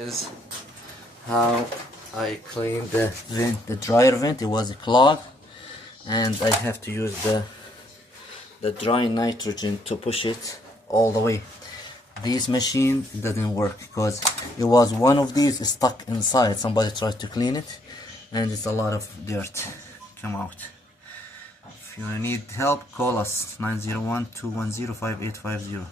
Is how I cleaned the vent, the dryer vent. It was clogged, and I have to use the dry nitrogen to push it all the way. This machine didn't work because it was one of these stuck inside. Somebody tried to clean it, and it's a lot of dirt come out. If you need help, call us 901-210-5850.